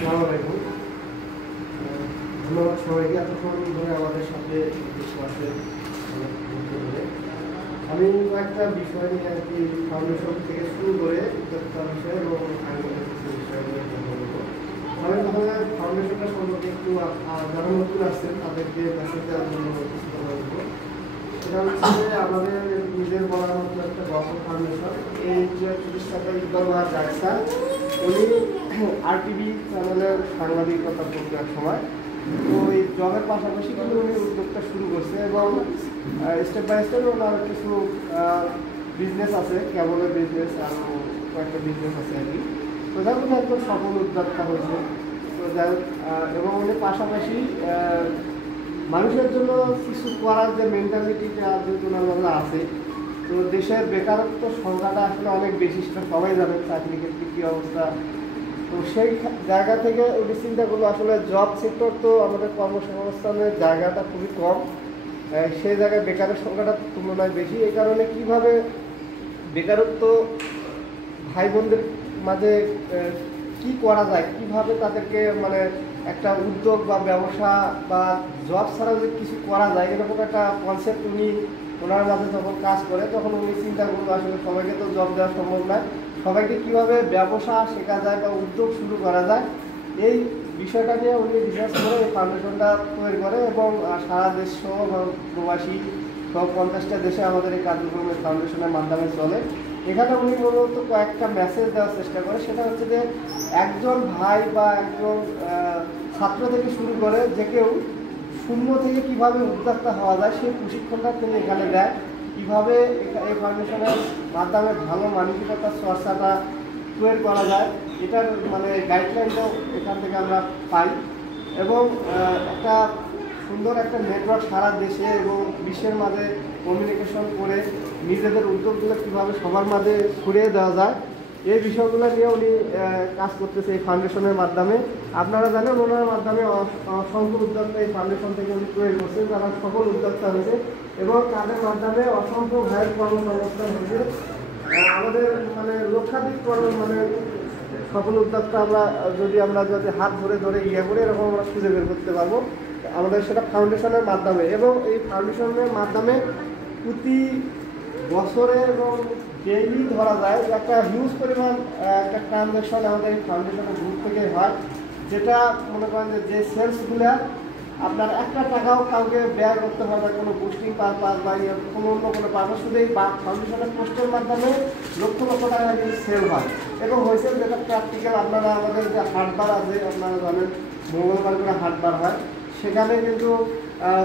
আসসালামু আলাইকুম। ধন্যবাদ সবাইকে এতক্ষণ ধরে আমাদের সাথে আছে ধরে। আমি কয়েকটা বিষয় নিয়ে আর কি ফাউন্ডেশন থেকে শুরু করে উদ্যোক্তা বিষয় এবং আইনগত কিছু বিষয় নিয়ে বলবো। আমি প্রথমে ফাউন্ডেশনটা সম্পর্কে একটু যারা নতুন আসছেন তাদেরকে মেসেজ দেওয়ার জন্য কিছু কথা বলবো। সেটা হচ্ছে যে আমাদের নিজের বলার মতো একটা গল্প ফাউন্ডেশন। এই যে প্রতিষ্ঠাতা ইকবাল জাকসা, উনি আরটিভি চ্যানেলের সাংবাদিকতা করতে এক সময়, তো এই জবের পাশাপাশি কিন্তু উনি উদ্যোগটা শুরু করছে এবং স্টেপ বাই স্টেপ ওনার কিছু বিজনেস আছে, কেবলের বিজনেস আর কয়েকটা বিজনেস আছে আর কি। তো যাই হোক একদম সফল উদ্যোক্তা হয়েছে। তো যাই হোক এবং উনি পাশাপাশি মানুষের জন্য কিছু করার যে মেন্টালিটিটা যে ওনার মধ্যে আছে। তো দেশের বেকারত্ব সংখ্যাটা আসলে অনেক বেশি, সেটা সবাই জানেন, চাকরি ক্ষেত্রে কী অবস্থা। তো সেই জায়গা থেকে উনি চিন্তা করলো আসলে জব সেক্টর তো আমাদের কর্মসংস্থানের জায়গাটা খুবই কম, সেই জায়গায় বেকারের সংখ্যাটা তুলনায় বেশি। এই কারণে কিভাবে বেকারত্ব ভাই বোনদের মাঝে কি করা যায়, কিভাবে তাদেরকে মানে একটা উদ্যোগ বা ব্যবসা বা জব ছাড়া যদি কিছু করা যায়, এরকম একটা কনসেপ্ট উনি ওনার মাঝে যখন কাজ করে তখন উনি চিন্তা করলো আসলে সবাইকে তো জব দেওয়া সম্ভব নয়, সবাইকে কীভাবে ব্যবসা শেখা যায় বা উদ্যোগ শুরু করা যায়, এই বিষয়টা নিয়ে উনি রিসার্চ করে এই ফাউন্ডেশনটা তৈরি করে এবং সারা দেশ সহ প্রবাসী সব 50টা দেশে আমাদের এই কার্যক্রমের ফাউন্ডেশনের মাধ্যমে চলে। এখানে উনি মূলত কয়েকটা মেসেজ দেওয়ার চেষ্টা করে। সেটা হচ্ছে যে একজন ভাই বা একজন ছাত্র থেকে শুরু করে যে কেউ শূন্য থেকে কিভাবে উদ্যোক্তা হওয়া যায় সেই প্রশিক্ষণটা তিনি এখানে দেয়। কীভাবে এই ফাউন্ডেশনের মাধ্যমে ভালো মানসিকতার চর্চাটা তৈরি করা যায়, এটার মানে গাইডলাইনটাও এখান থেকে আমরা পাই এবং একটা সুন্দর একটা নেটওয়ার্ক সারা দেশে এবং বিশ্বের মাঝে কমিউনিকেশন করে নিজেদের উদ্যোগগুলো কীভাবে সবার মাঝে ছড়িয়ে দেওয়া যায়, এই বিষয়গুলো নিয়ে উনি কাজ করতেছে এই ফাউন্ডেশনের মাধ্যমে। আপনারা জানেন ওনার মাধ্যমে অসংখ্য উদ্যোক্তা এই ফাউন্ডেশন থেকে উনি তৈরি করছেন, যারা সকল উদ্যোক্তা হয়েছে এবং তাদের মাধ্যমে অসংখ্য ভাইয়ের কর্মসংস্থান হয়েছে। আমাদের মানে লক্ষাধিক মানে সকল উদ্যোক্তা আমরা যদি হাত ধরে ধরে ইয়ে করে এরকম আমরা খুঁজে বের করতে পারবো আমাদের সেটা ফাউন্ডেশনের মাধ্যমে। এবং এই ফাউন্ডেশনের মাধ্যমে প্রতি বছরে এবং ডেইলি ধরা যায় একটা হিউজ পরিমাণ একটা ট্রানজ্যাকশন আমাদের এই ফাউন্ডেশনের গ্রুপ থেকে হয়, যেটা মনে করেন যে সেলসগুলো আপনার একটা টাকাও কাউকে ব্যয় করতে হবে না, কোনো বুস্টিং পারপাস বা কোনো অন্য কোনো পারপাস, শুধু এই ফাউন্ডেশনের পোস্টের মাধ্যমে লক্ষ লক্ষ টাকা কিন্তু সেল হয় এবং হয়েছে যেটা প্র্যাকটিক্যাল। আপনারা আমাদের যে হাটবার আছে, আপনারা জানেন মঙ্গলবার করে হাটবার হয়, সেখানে কিন্তু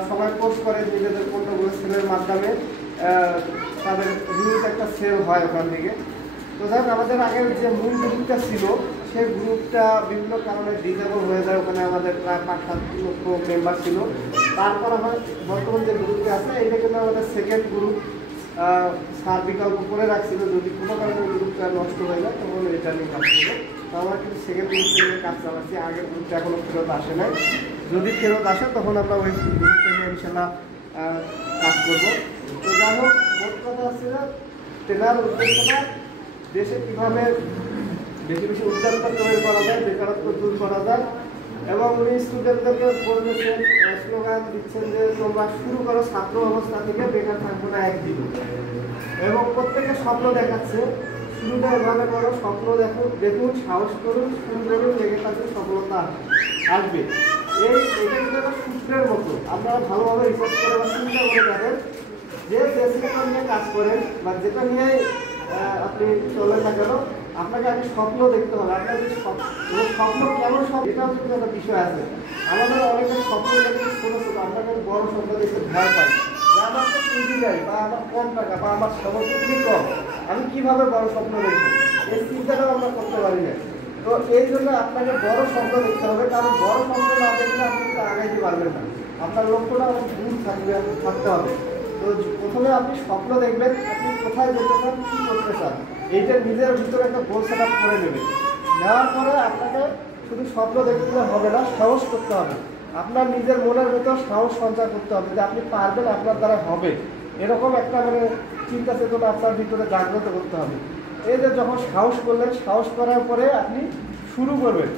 সবাই পোস্ট করে নিজেদের পণ্যগুলো সেলের মাধ্যমে তাদের হিউজ একটা সেল হয় ওখান থেকে। তো যাই হোক আমাদের আগের যে মূল গ্রুপটা ছিল সেই গ্রুপটা বিভিন্ন কারণে ডিসেবল হয়ে যায়, ওখানে আমাদের প্রায় 5-7 লক্ষ মেম্বার ছিল। তারপর আমার বর্তমান যে গ্রুপটা আছে এটা কিন্তু আমাদের সেকেন্ড গ্রুপ সার বিকল্প করে রাখছিল, যদি কোনো কারণে গ্রুপটা নষ্ট হয়ে যায় তখন এটা নিয়ে কাজ করবো। তো আমরা কিন্তু সেকেন্ড গ্রুপটা নিয়ে কাজ চালাচ্ছি, আগের গ্রুপটা এখনও ফেরত আসে নাই। যদি ফেরত আসে তখন আমরা ওই গ্রুপটা নিয়ে ইনশাল্লাহ কাজ করবো। তো যাই হোক মোট কথা হচ্ছে যে ট্রেনার উদ্যোক্তা দেশে কীভাবে বেশি বেশি উদ্যোক্তা তৈরি করা যায়, বেকারত্ব দূর করা যায় এবং উনি স্টুডেন্টদেরকে বলতেছেন, স্লোগান দিচ্ছেন যে তোমরা শুরু করো ছাত্র অবস্থা থেকে, বেকার থাকবো না একদিন। এবং প্রত্যেকের স্বপ্ন দেখাচ্ছে, শুরুটা এভাবে করো, স্বপ্ন দেখুন, সাহস করুন, শুরু করুন, লেগে থাকুন, সফলতা আসবে। এটা কিন্তু একটা সূত্রের মতো। আপনারা ভালোভাবে রিসার্চ করে বা চিন্তা করে দেখেন যে সেক্টর নিয়ে কাজ করেন বা যেটা নিয়ে আপনি চলে না কেন, আপনাকে আগে স্বপ্ন দেখতে হবে। আপনার যে স্বপ্ন কেমন এটাও কিন্তু একটা বিষয় আছে। আমাদের অনেকের স্বপ্ন দেখে ছোটো ছোটো, আপনাকে বড় স্বপ্ন দেখতে ভয় পাই যে আমার তো পুঁজি নেই বা আমার কম টাকা বা আমার সমস্যা খুবই কম, আমি কীভাবে বড় স্বপ্ন দেখবো, এই চিন্তাটাও আমরা করতে পারি না। তো এই জন্য আপনাকে বড় স্বপ্ন দেখতে হবে, কারণ বড় স্বপ্ন না দেখলে আপনি কিন্তু আগাইতে পারবেন না, আপনার লক্ষ্যটা অনেক দূর থাকতে হবে। তো প্রথমে আপনি স্বপ্ন দেখবেন, আপনি কোথায় যেতে চান, কী করতে চান, এইটা নিজের ভিতরে একটা গোল সেট আপ করে নেবেন। নেওয়ার পরে আপনাকে শুধু স্বপ্ন দেখতে হবে না, সাহস করতে হবে। আপনার নিজের মনের ভেতর সাহস সঞ্চার করতে হবে যে আপনি পারবেন, আপনার দ্বারা হবে, এরকম একটা মানে চিন্তা চেতনা আপনার ভিতরে জাগ্রত করতে হবে। এই যে যখন সাহস করলেন, সাহস করার পরে আপনি শুরু করবেন।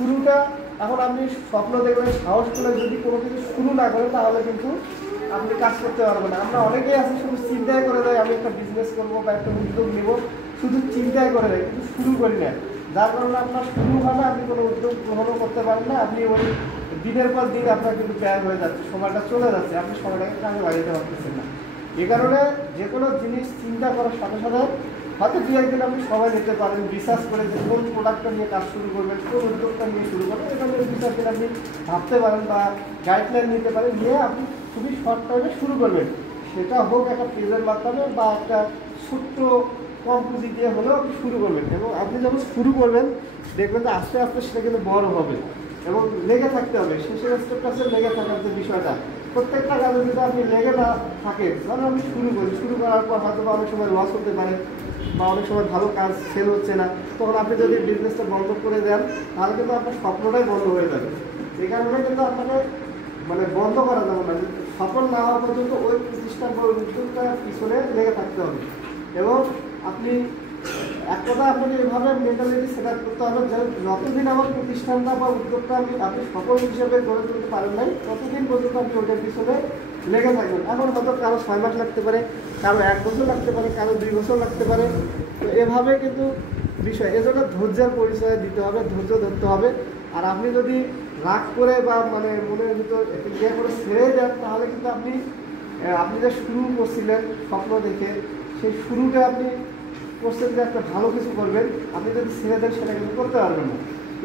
শুরুটা এখন আপনি স্বপ্ন দেখবেন, সাহস করে যদি কোনো কিছু শুরু না করেন তাহলে কিন্তু আপনি কাজ করতে পারবেন না। আমরা অনেকেই আছি শুধু চিন্তায় করে দেয় আমি একটা বিজনেস করবো বা একটা উদ্যোগ নেব, শুধু চিন্তায় করে দেয় কিন্তু শুরু করি না। যার কারণে আপনার শুরু হয় না, আপনি কোনো উদ্যোগ গ্রহণও করতে পারেন না। আপনি ওই দিনের পর দিন আপনার কিন্তু ব্যয় হয়ে যাচ্ছে, সময়টা চলে যাচ্ছে, আপনি সময়টাকে কাজে লাগাতে পারতেছেন না। এই কারণে যে কোনো জিনিস চিন্তা করার সাথে সাথে হয়তো দু একদিন আপনি সময় নিতে পারেন রিসার্চ করে যে কোন প্রোডাক্টটা নিয়ে কাজ শুরু করবেন, কোন উদ্যোগটা নিয়ে শুরু করবেন, এটা নিয়ে রিসার্চ করে আপনি ভাবতে পারেন বা গাইডলাইন নিতে পারেন, নিয়ে আপনি খুবই শর্ট টাইমে শুরু করবেন। সেটা হোক একটা পেজের মাধ্যমে বা একটা ছোট্ট কম পুঁজি দিয়ে হলেও আপনি শুরু করবেন। এবং আপনি যখন শুরু করবেন দেখবেন যে আস্তে আস্তে সেটা কিন্তু বড় হবে এবং লেগে থাকতে হবে। শেষের স্টেপটা হচ্ছে লেগে থাকার যে বিষয়টা। প্রত্যেকটা কাজে যদি আপনি লেগে না থাকেন, ধরুন আপনি শুরু করার পর হয়তো বা অনেক সময় লস হতে পারে বা অনেক সময় ভালো কাজ সেল হচ্ছে না, তখন আপনি যদি বিজনেসটা বন্ধ করে দেন তাহলে কিন্তু আপনার স্বপ্নটাই বন্ধ হয়ে যাবে। এই কারণে কিন্তু আপনাকে মানে বন্ধ করা যাবে না, সফল না হওয়া পর্যন্ত ওই প্রতিষ্ঠান বা উদ্যোগটার পিছনে লেগে থাকতে হবে। এবং আপনি এক কথা আপনাকে এভাবে মেন্টালিটি সেট আপ করতে হবে যে যতদিন আমার প্রতিষ্ঠানটা বা উদ্যোগটা আপনি সফল হিসেবে গড়ে তুলতে পারেন নাই, ততদিন পর্যন্ত আপনি ওটার পিছনে লেগে থাকবেন। এখন হয়তো কারো 6 মাস লাগতে পারে, কারো 1 বছর লাগতে পারে, কারো 2 বছর লাগতে পারে। তো এভাবে কিন্তু বিষয়, এজন্য ধৈর্যের পরিচয় দিতে হবে, ধৈর্য ধরতে হবে। আর আপনি যদি রাগ করে বা মানে মনের ভিতর ইয়ে করে ছেড়ে দেন তাহলে কিন্তু আপনি যে শুরু করছিলেন স্বপ্ন দেখে, সেই শুরুটা আপনি করছেন যে একটা ভালো কিছু করবেন, আপনি যদি ছেড়ে দেন সেটা কিন্তু করতে পারবেন না।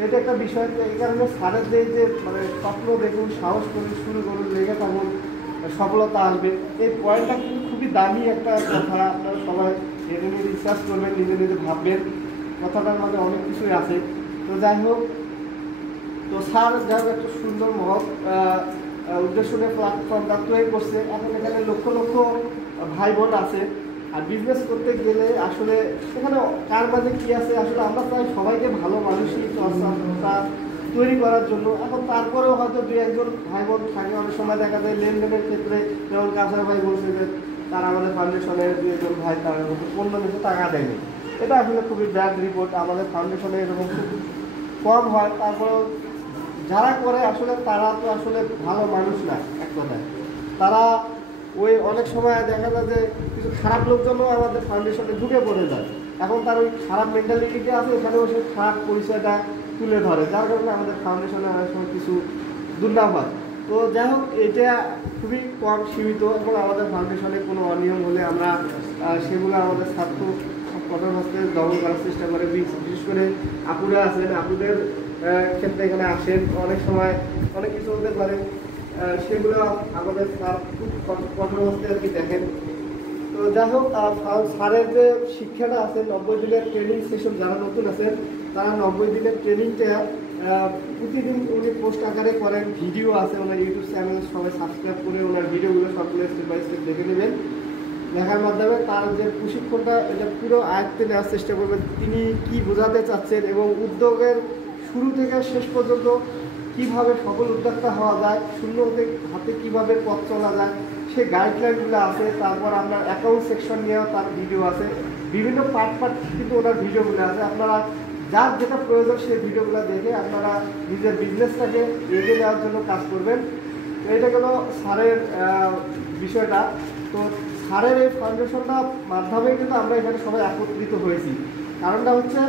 এটা একটা বিষয়। এই কারণে স্যারের যে মানে স্বপ্ন দেখুন, সাহস করুন, শুরু করুন, লেগে থাকুন, সফলতা আসবে, এই পয়েন্টটা কিন্তু খুবই দামি একটা কথা। আপনারা সবাই এটা নিয়ে রিসার্চ করবেন, নিজে নিজে ভাববেন, কথাটার মধ্যে অনেক কিছুই আছে। তো যাই হোক, তো স্যার যাই হোক একটা সুন্দর মহৎ উদ্দেশ্য নিয়ে প্ল্যাটফর্মটা তৈরি করছে। এখন এখানে লক্ষ লক্ষ ভাই বোন আছে। আর বিজনেস করতে গেলে আসলে সেখানে কার মাঝে কী আছে, আসলে আমরা চাই সবাইকে ভালো মানসিক চর্চা তৈরি করার জন্য। এখন তারপরেও হয়তো 2-1 ভাই বোন থাকে, অনেক সময় দেখা যায় লেনদেনের ক্ষেত্রে, যেমন কাছার ভাই বলছে যে তারা আমাদের ফাউন্ডেশনের 2-1 ভাই তারা 15 দিনে টাকা দেয়নি। এটা আসলে খুবই ব্যাড রিপোর্ট। আমাদের ফাউন্ডেশনে এরকম খুব কম হয়। তারপরেও যারা করে আসলে তারা তো আসলে ভালো মানুষ না, এক কথায়। তারা ওই অনেক সময় দেখা যায় যে কিছু খারাপ লোকজনও আমাদের ফাউন্ডেশনে ঢুকে পড়ে যায়। এখন তার ওই খারাপ মেন্টালিটিতে আছে, এখানেও সে খারাপ পরিচয়টা তুলে ধরে, যার কারণে আমাদের ফাউন্ডেশনে অনেক সময় কিছু দুর্নাম হয়। তো যাই হোক, এটা খুবই কম সীমিত। এবং আমাদের ফাউন্ডেশনে কোনো অনিয়ম হলে আমরা সেগুলো আমাদের ছাত্র কঠোর হস্তে দমন করার চেষ্টা করে। বিশেষ করে আপুরা আছেন, আপুদের ক্ষেত্রে এখানে আসেন, অনেক সময় অনেক কিছু হতে পারে, সেগুলো আমাদের স্যার খুব কঠোর হস্তে আর কি দেখেন। তো যাই হোক, স্যারের যে শিক্ষাটা আছে 90 দিনের ট্রেনিং সেশন, যারা নতুন আছেন তারা 90 দিনের ট্রেনিংটা প্রতিদিন উনি পোস্ট আকারে করেন, ভিডিও আছে ওনার ইউটিউব চ্যানেল, সবাই সাবস্ক্রাইব করে ওনার ভিডিওগুলো সবগুলো স্টেপ বাই স্টেপ দেখে নেবেন। দেখার মাধ্যমে তার যে প্রশিক্ষণটা এটা পুরো আয়ত্তে নেওয়ার চেষ্টা করবেন, তিনি কি বোঝাতে চাচ্ছেন এবং উদ্যোগের শুরু থেকে শেষ পর্যন্ত কীভাবে সফল উদ্যোক্তা হওয়া যায়, শূন্য হাতে কীভাবে পথ চলা যায়, সে গাইডলাইনগুলো আছে। তারপর আপনার অ্যাকাউন্ট সেকশন নিয়েও তার ভিডিও আছে, বিভিন্ন পার্ট কিন্তু ওনার ভিডিওগুলো আছে। আপনারা যার যেটা প্রয়োজন সেই ভিডিওগুলো দেখে আপনারা নিজের বিজনেসটাকে এগিয়ে নেওয়ার জন্য কাজ করবেন। তো এটা গেল স্যারের বিষয়টা। তো স্যারের এই ফাউন্ডেশনটা মাধ্যমে কিন্তু আমরা এখানে সবাই একত্রিত হয়েছি। কারণটা হচ্ছে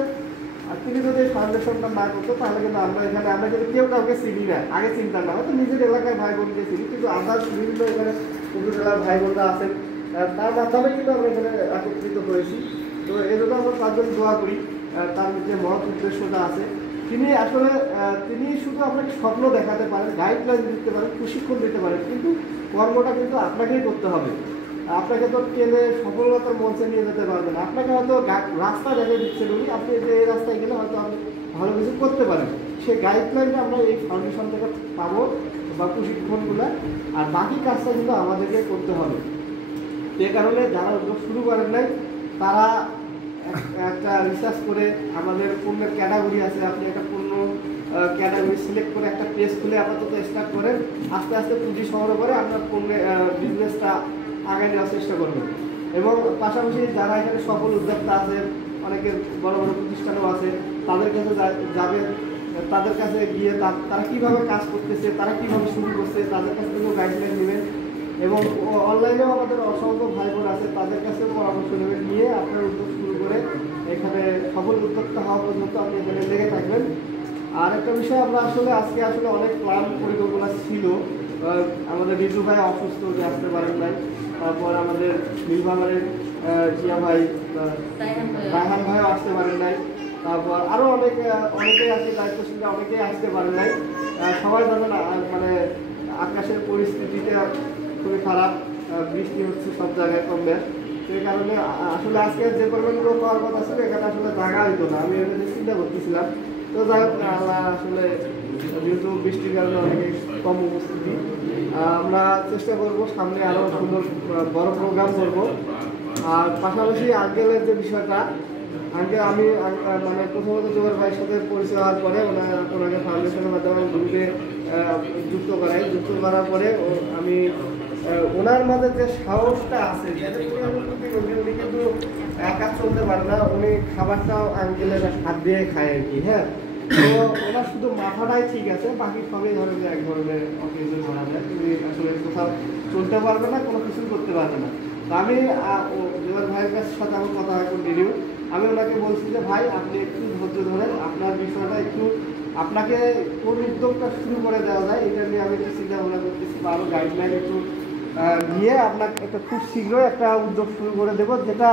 তিনি যদি এই ফাউন্ডেশনটা না করতো তাহলে কিন্তু আমরা কিন্তু কেউ কাউকে চিনি না, আগে চিনতাম না। হয়তো নিজের এলাকায় ভাই বোনকে চিনি, কিন্তু আদার্স বিভিন্ন এখানে উপজেলার ভাই বোনরা আছেন, তার মাধ্যমে কিন্তু আমরা এখানে একত্রিত হয়েছি। তো এই জন্য আমরা তার জন্য দোয়া করি। তার যে মহৎ উদ্দেশ্যটা আছে, তিনি আসলে তিনি শুধু আপনাকে স্বপ্ন দেখাতে পারেন, গাইডলাইন দিতে পারেন, প্রশিক্ষণ দিতে পারেন, কিন্তু কর্মটা কিন্তু আপনাকেই করতে হবে। আপনাকে তো টেনে সফলতার মঞ্চে নিয়ে যেতে পারবেন না। আপনাকে হয়তো রাস্তা দেখে দিচ্ছেন উনি, আপনি যে এই রাস্তায় গেলে হয়তো আপনি ভালো কিছু করতে পারেন। সেই গাইডলাইনটা আমরা এই ফাউন্ডেশন থেকে পাবো বা প্রশিক্ষণগুলো, আর বাকি কাজটা কিন্তু আমাদেরকে করতে হবে। যে কারণে যারা উদ্যোগ শুরু করেন নাই তারা একটা রিসার্চ করে আমাদের পণ্যের ক্যাটাগরি আছে, আপনি একটা পণ্য ক্যাটাগরি সিলেক্ট করে একটা পেজ খুলে আপাতত স্টার্ট করেন, আস্তে আস্তে পুঁজি সংগ্রহ করে আপনার পণ্যের বিজনেসটা আগে নেওয়ার চেষ্টা করবেন। এবং পাশাপাশি যারা এখানে সফল উদ্যোক্তা আছে, অনেকের বড় বড় প্রতিষ্ঠানও আছে, তাদের কাছে যাবেন, তাদের কাছে গিয়ে তারা কীভাবে কাজ করতেছে, তারা কীভাবে শুরু করছে, তাদের কাছ থেকেও গাইডলাইন নেবেন এবং অনলাইনেও আমাদের অসংখ্য ভাই বোন আছে, তাদের কাছেও পরামর্শ নেবেন, নিয়ে আপনার উদ্যোগ শুরু করে এখানে সফল উদ্যোক্তা হওয়া পর্যন্ত আপনি এখানে লেগে থাকবেন। আর একটা বিষয়, আমরা আজকে অনেক প্ল্যান পরিকল্পনা ছিল। আমাদের ঋতু ভাই অসুস্থ, যে আসতে পারেন নাই। তারপর আমাদের নীলভাঙারের জিয়া ভাই, রায়হান ভাইও আসতে পারেন নাই। তারপর আরও অনেকেই আছে, দায়িত্বশীলরা অনেকেই আসতে পারেন নাই। সবাই জানেন মানে আকাশের পরিস্থিতিটা খুবই খারাপ, বৃষ্টি হচ্ছে সব জায়গায় কম বেশ। সেই কারণে আসলে আজকে যে পরিমাণ লোক হওয়ার কথা ছিল এখানে আসলে জায়গা হইতো না, আমি এখানে চিন্তা করতেছিলাম। তো যাই হোক, আল্লাহ আসলে যেহেতু বৃষ্টির কারণে অনেকে কম উপস্থিতি, আমরা চেষ্টা করব সামনে আরও সুন্দর বড় প্রোগ্রাম করব। আর পাশাপাশি আঙ্কেলের যে বিষয়টা, আঙ্কেল আমি মানে প্রথমত জোয়ার ভাইয়ের সাথে পরিচয় হওয়ার পরে ওনাকে ফাউন্ডেশনের মাধ্যমে গ্রুপে যুক্ত করার পরে আমি ওনার মাঝে যে সাহসটা আছে, উনি কিন্তু একা চলতে পারে না, উনি খাবারটাও আঙ্কেলের হাত দিয়ে খায় আর কি। হ্যাঁ, তো ওনার শুধু মাথাটাই ঠিক আছে, বাকি সবই ধরেন যে এক ধরনের অকেজন করা যায়, উনি আসলে কোথাও চলতে পারবে না, কোনো কিছু করতে পারবে না। তো আমি জোয়ার ভাইয়ের সাথে আমার কথা কন্টিনিউ, আমি ওনাকে বলছি যে ভাই আপনি একটু ধৈর্য ধরেন, আপনার বিষয়টা একটু, আপনাকে কোন উদ্যোগটা শুরু করে দেওয়া যায় এটা নিয়ে আমি একটু চিন্তা ভাবনা করতেছি, বা আরও গাইডলাইন একটু নিয়ে আপনাকে খুব শীঘ্রই একটা উদ্যোগ শুরু করে দেবো, যেটা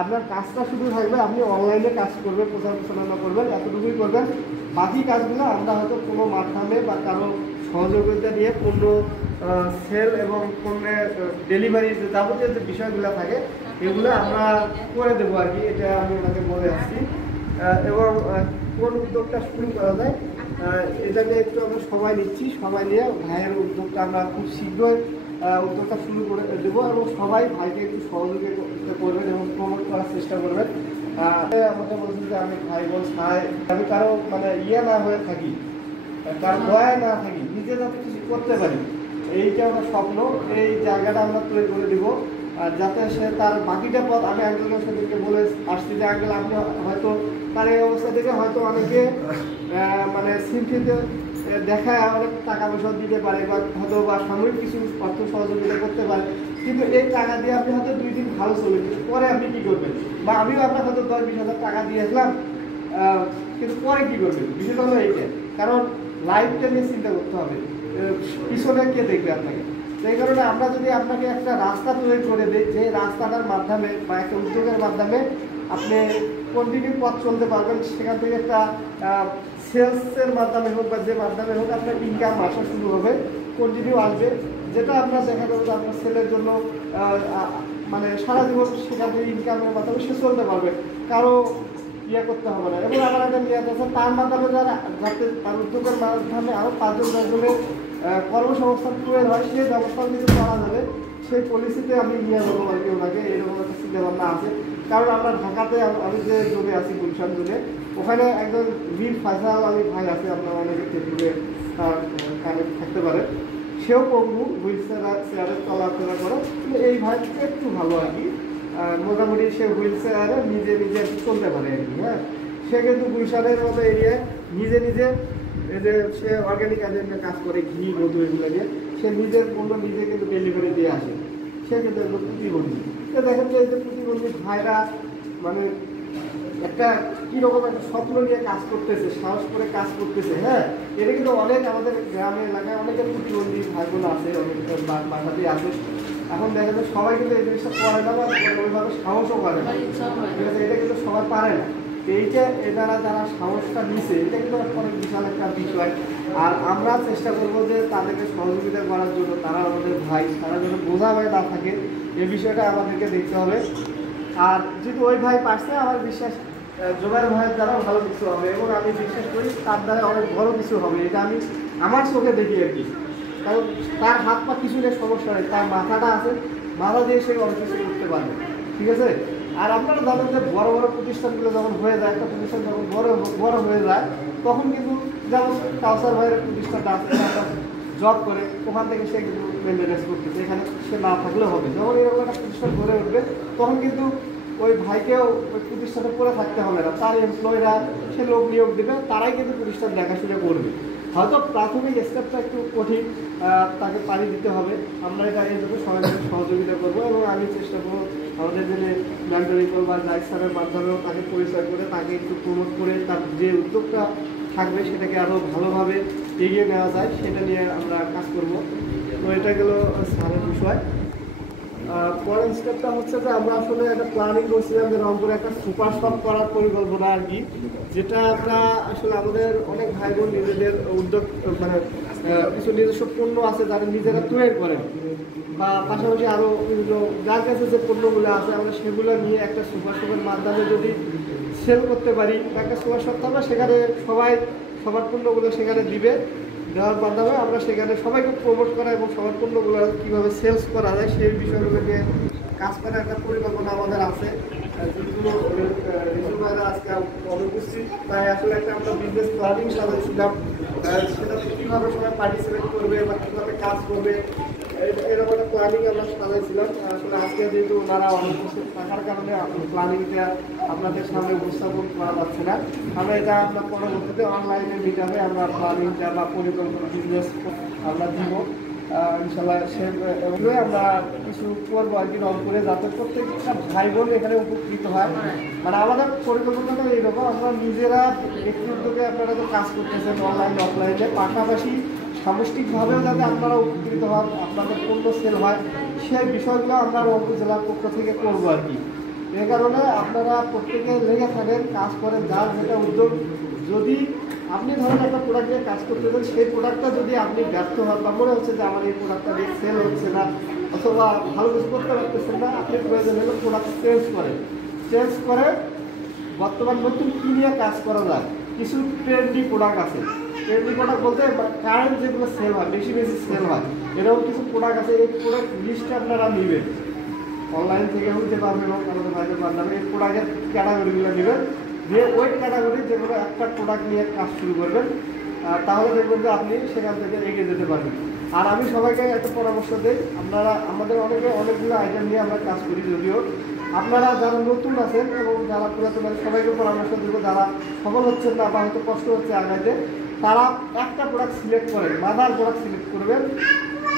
আপনার কাজটা শুধু থাকবে, আপনি অনলাইনে কাজ করবেন, প্রচার প্রচারণা করবেন, এতটুকুই করবেন। বাকি কাজগুলো আমরা হয়তো কোনো মাধ্যমে বা কারো সহযোগিতা নিয়ে পণ্য সেল এবং পণ্যের ডেলিভারি যে যাবতীয় যে বিষয়গুলো থাকে এগুলো আমরা করে দেবো আর কি, এটা আমি ওনাকে বলে আসছি। এবং কোন উদ্যোগটা শুরু করা যায় এটা নিয়ে একটু আমরা সময় নিচ্ছি, সময় নিয়ে ভাইয়ের উদ্যোগটা আমরা খুব শীঘ্রই উদ্যোগটা শুরু করে দেবো, এবং সবাই ভাইকে একটু সহযোগিতা করবেন এবং প্রমোট করার চেষ্টা করবেন। আমাকে বলছেন যে আমি ভাই বোন আমি কারো মানে না হয়ে থাকি, কারো দয়ায় না থাকি, নিজে যাতে কিছু করতে পারি, এইটা আমার স্বপ্ন। এই জায়গাটা আমরা তৈরি করে দিব, আর যাতে সে তার বাকিটা পথ, আমি আঙ্কেলের সাথে বলে আসছি যে আঙ্কেল আপনি হয়তো তার এই অবস্থা থেকে হয়তো অনেকে মানে সিম্পলিতে দেখায় অনেক টাকা পয়সা দিতে পারে, বা হয়তো বা সাময়িক কিছু অর্থ সহযোগিতা করতে পারে, কিন্তু এই টাকা দিয়ে আপনি হয়তো 2 দিন ভালো চলে, পরে আপনি কী করবেন? বা আমিও আপনার হয়তো 10-20 হাজার টাকা দিয়ে আসলাম, কিন্তু পরে কী করবেন? বিষয়টা হলো এইটা, কারণ লাইফটা নিয়ে চিন্তা করতে হবে, পিছনে কে দেখবে আপনাকে। সেই কারণে আমরা যদি আপনাকে একটা রাস্তা তৈরি করে দিই, যে রাস্তাটার মাধ্যমে বা একটা উদ্যোগের মাধ্যমে আপনি কন্টিনিউ পথ চলতে পারবেন, সেখান থেকে একটা সেলসের মাধ্যমে হোক বা যে মাধ্যমে হোক আপনার ইনকাম আসা শুরু হবে, কন্টিনিউ আসবে, যেটা আপনার দেখা যাবে যে আপনার সেলের জন্য মানে সারা জীবন সেখান থেকে ইনকামের মাধ্যমে সে চলতে পারবে, কারো ইয়ে করতে হবে না। এবং আমার একটা মেয়াদ আছে, তার মাধ্যমে যাতে তার উদ্যোগের মাধ্যমে আরও 5-10 জনের কর্মসংস্থান তৈরি হয়, সেই ব্যবস্থা যদি করা যাবে, সেই পলিসিতে আমি নিয়ে যাবো আর কি ওনাকে, এরকম একটা চিন্তাভাবনা আছে। কারণ আমরা ঢাকাতে, আমি যে জোনে আছি গুলশান জোনে, ওখানে একজন বীর ফয়সাল আলী ভাই আছে, আপনার অনেকে ফেসবুকে কানেক্ট থাকতে পারে, সেও পঙ্গু, হুইল চেয়ারে চলাফেরা করে, কিন্তু এই ভাই একটু ভালো আর কি, মোটামুটি সে হুইল চেয়ারে নিজে চলতে পারে আর কি। হ্যাঁ, সে কিন্তু গুলশানের মতো এরিয়ায় নিজে এই যে সে অর্গানিক এজেন্টে কাজ করে, ঘি মধু এগুলো নিয়ে সে নিজের পণ্য নিজে কিন্তু ডেলিভারি দিয়ে আসে, সে কিন্তু একদম প্রতিবন্ধী। তো দেখেন যে এই যে প্রতিবন্ধী ভাইরা মানে একটা কীরকম একটা স্বপ্ন নিয়ে কাজ করতেছে, সাহস করে কাজ করতেছে। হ্যাঁ, এটা কিন্তু অনেক আমাদের গ্রামের এলাকায় অনেকের প্রতিবন্ধী ভাই বোন আছে, অনেকের বাসাতেই আছে। এখন দেখা যায় সবাই কিন্তু এই জিনিসটা করে না, বা ওইভাবে সাহসও করে না, ঠিক আছে, এটা কিন্তু সবাই পারে না। এইটা এনারা যারা সাহসটা নিছে, এটা কিন্তু অনেক বিশাল একটা বিষয়। আর আমরা চেষ্টা করবো যে তাদেরকে সহযোগিতা করার জন্য, তারা আমাদের ভাই, তারা যেন বোঝা হয়ে না থাকে, এই বিষয়টা আমাদেরকে দেখতে হবে। আর যেহেতু ওই ভাই পারছে, আমার বিশ্বাস জোবাইর ভাইয়ের দ্বারাও ভালো কিছু হবে, এবং আমি বিশ্বাস করি তার দ্বারা অনেক বড় কিছু হবে, এটা আমি আমার চোখে দেখি আর কি। কারণ তার হাত পা কিছু নিয়ে সমস্যা নেই, তার মাথাটা আছে, মাথা দিয়ে সে অনেক কিছু করতে পারবে, ঠিক আছে। আর আপনারা জানেন যে বড় বড় প্রতিষ্ঠানগুলো যখন হয়ে যায়, একটা প্রতিষ্ঠান যখন বড় হয়ে যায়, তখন কিন্তু যেমন কাউসার ভাইয়ের প্রতিষ্ঠানটা আছে, জব করে ওখান থেকে সে কিন্তু মেনটেন্যান্স করতেছে, এখানে সে না থাকলেও হবে। যখন এরকম একটা প্রতিষ্ঠান গড়ে উঠবে, তখন কিন্তু ওই ভাইকেও ওই প্রতিষ্ঠানে পড়ে থাকতে হবে না, তার এমপ্লয়িরা সে লোক নিয়োগ দেবে, তারাই কিন্তু প্রতিষ্ঠান দেখাশোনা করবে। হয়তো প্রাথমিক স্টেপটা একটু কঠিন, তাকে পাড়ি দিতে হবে। আমরা এটা এই জন্য সবাই সহযোগিতা করবো এবং আমি চেষ্টা করবো আমাদের যে ম্যান্ডারিকল বা জাইক স্যারের মাধ্যমেও তাকে পরিচয় করে তাকে একটু প্রমোট করে তার যে উদ্যোগটা থাকবে সেটাকে আরও ভালোভাবে এগিয়ে নেওয়া যায় সেটা নিয়ে আমরা কাজ করব। তো এটা গেল স্যারের বিষয়। পরের স্টেপটা হচ্ছে যে আমরা আসলে একটা প্ল্যানিং করছিলাম যে রংপুরে একটা সুপার শপ করার পরিকল্পনা আর কি, যেটা আমরা আসলে আমাদের অনেক ভাই বোন নিজেদের উদ্যোগ মানে কিছু নিজস্ব পণ্য আছে যারা নিজেরা তৈরি করেন, বা পাশাপাশি আরও যার কাছে যে পণ্যগুলো আছে আমরা সেগুলো নিয়ে একটা সুপার শপের মাধ্যমে যদি সেল করতে পারি, একটা সুপার শপ থাকবে সেখানে সবাই সবার পণ্যগুলো সেখানে দিবে, দেওয়ার মাধ্যমে আমরা সেখানে সবাইকে প্রমোট করা এবং সবার পণ্যগুলো কীভাবে সেলস করা যায় সেই বিষয়গুলোকে কাজ করার একটা পরিকল্পনা আমাদের আছে। আজকে অনুপস্থিত, তাই আসলে একটা আমরা বিজনেস প্ল্যানিং সাজাইছিলাম, সেটাতে কীভাবে সবাই পার্টিসিপেট করবে বা কীভাবে কাজ করবে এরকম একটা প্ল্যানিং আমরা সাজাইছিলাম। আসলে আজকে যেহেতু ওনারা অনুপস্থিত থাকার কারণে প্ল্যানিংটা আপনাদের সামনে উপস্থাপন করা যাচ্ছে না। আমরা এটা আমরা পরবর্তীতে অনলাইনে মিটাবে আমরা প্ল্যানিংটা বা পরিকল্পনা বিজনেস আমরা দিব ইনশাল্লাহ। সেগুলোই আমরা কিছু করবো আর কি রংপুরে, যাতে প্রত্যেকটা ভাই বোন এখানে উপকৃত হয়। মানে আমাদের পরিকল্পনাটা এইরকম, আমরা নিজেরা একটি উদ্যোগে আপনারা তো কাজ করতেছেন অনলাইন অফলাইনে, পাশাপাশি সামষ্টিকভাবেও যাতে আপনারা উপকৃত হন, আপনাদের পণ্য সেল হয়, সেই বিষয়গুলো আমরা রংপুর জেলার পক্ষ থেকে করবো আর কি। এই কারণে আপনারা প্রত্যেকে লেগে থাকেন, কাজ করেন, যার যেটা উদ্যোগ। যদি আপনি ধরেন একটা প্রোডাক্ট নিয়ে কাজ করতে দেন, সেই প্রোডাক্টটা যদি আপনি ব্যর্থ হন বা মনে হচ্ছে যে আমার এই প্রোডাক্টটা দিয়ে সেল হচ্ছে না অথবা ভালো কিছু করতে পারতেছেন না, আপনি প্রয়োজন হলে প্রোডাক্ট চেঞ্জ করে বর্তমান নতুন কী নিয়ে কাজ করা যায়। কিছু ট্রেন্ডি প্রোডাক্ট আছে, ট্রেন্ডি প্রোডাক্ট বলতে কারেন্ট যেগুলো সেল হয়, বেশি সেল হয়, এরকম কিছু প্রোডাক্ট আছে। এই প্রোডাক্ট লিস্টে আপনারা নেবেন, অনলাইন থেকে হতে পারবেন এবং আমাদের ভাইদের মাধ্যমে এই প্রোডাক্টের ক্যাটাগরিগুলো নেবেন, দিয়ে ওই ক্যাটাগরি যেগুলো একটা প্রোডাক্ট নিয়ে কাজ শুরু করবেন, তাহলে দেখবেন যে আপনি সেখান থেকে এগিয়ে যেতে পারবেন। আর আমি সবাইকে একটা পরামর্শ দিই, আপনারা আমাদের অনেকগুলো আইটেম নিয়ে আমরা কাজ করি, যদিও আপনারা যারা নতুন আছেন এবং যারা পুরাতন আছেন সবাইকে পরামর্শ দেবো, যারা সফল হচ্ছেন না বা হয়তো কষ্ট হচ্ছে আগাইতে, তারা একটা প্রোডাক্ট সিলেক্ট করেন, মাদার প্রোডাক্ট সিলেক্ট করবেন।